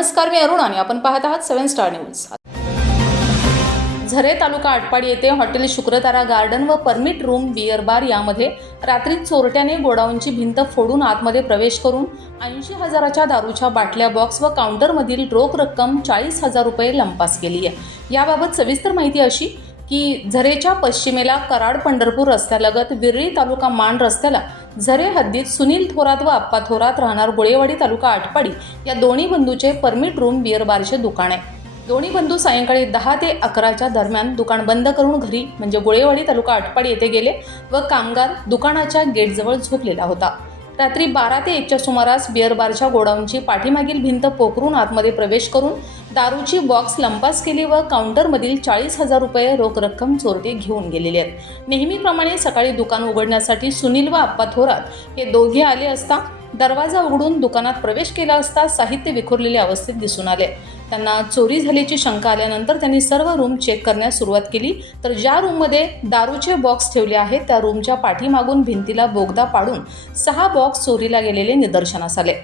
नमस्कार मी अरुण आणि आपण पाहत आहात सेव्हन स्टार न्यूज. झरे तालुका आटपाडी येथे हॉटेल शुक्रतारा गार्डन व परमिट रूम बियर बार यामध्ये रात्री चोरट्याने गोडाऊनची भिंत फोडून आतमध्ये प्रवेश करून ऐंशी हजाराच्या दारूच्या बाटल्या बॉक्स व काउंटरमधील रोख रक्कम चाळीस हजार रुपये लंपास केली आहे. याबाबत सविस्तर माहिती अशी की झरेच्या पश्चिमेला कराड पंढरपूर रस्त्यालगत विरळी तालुका मान रस्त्याला झरे हद्दीत सुनील थोरात व आप्पा थोरात राहणार गोळेवाडी तालुका आटपाडी या दोन्ही बंधूचे परमिट रूम बिअर बारचे दुकान आहे. दोन्ही बंधू सायंकाळी दहा ते अकराच्या दरम्यान दुकान बंद करून घरी म्हणजे गोळेवाडी तालुका आटपाडी येथे गेले व कामगार दुकानाच्या गेटजवळ झोपलेला होता. रात्री बारा ते एकच्या सुमारास बिअर बारच्या गोडाऊनची पाठीमागील भिंत पोखरून आतमध्ये प्रवेश करून दारूची बॉक्स लंपास केली व काउंटरमधील चाळीस हजार रुपये रोख रक्कम चोरटे घेऊन गेलेले आहेत. नेहमीप्रमाणे सकाळी दुकान उघडण्यासाठी सुनील व आप्पा थोरात हे दोघे आले असता दरवाजा उघडून दुकानात प्रवेश केला असता साहित्य विखुरलेले अवस्थेत दिसून आले. त्यांना चोरी झाल्याची शंका आल्यानंतर त्यांनी सर्व रूम चेक करण्यास सुरुवात केली. तर ज्या रूममध्ये दारूचे बॉक्स ठेवले आहेत त्या रूमच्या पाठीमागून भिंतीला बोगदा पाडून सहा बॉक्स चोरीला गेलेले निदर्शनास आले.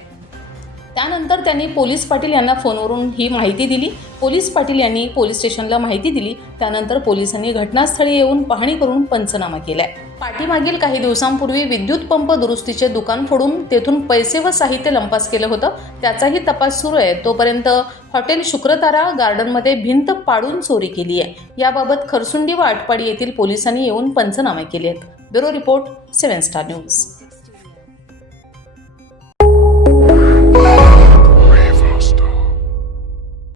त्यानंतर त्यांनी पोलीस पाटील यांना फोनवरून ही माहिती दिली. पोलीस पाटील यांनी पोलीस स्टेशनला माहिती दिली. त्यानंतर पोलिसांनी घटनास्थळी येऊन पाहणी करून पंचनामा केलाय. पाठीमागील काही दिवसांपूर्वी विद्युत पंप दुरुस्तीचे दुकान फोडून तेथून पैसे व साहित्य लंपास केलं होतं. त्याचाही तपास सुरू आहे. तोपर्यंत हॉटेल शुक्रतारा गार्डनमध्ये भिंत पाडून चोरी केली आहे. याबाबत खरसुंडी व आटपाडी येथील पोलिसांनी येऊन पंचनामे केले आहेत bureau report seven star news.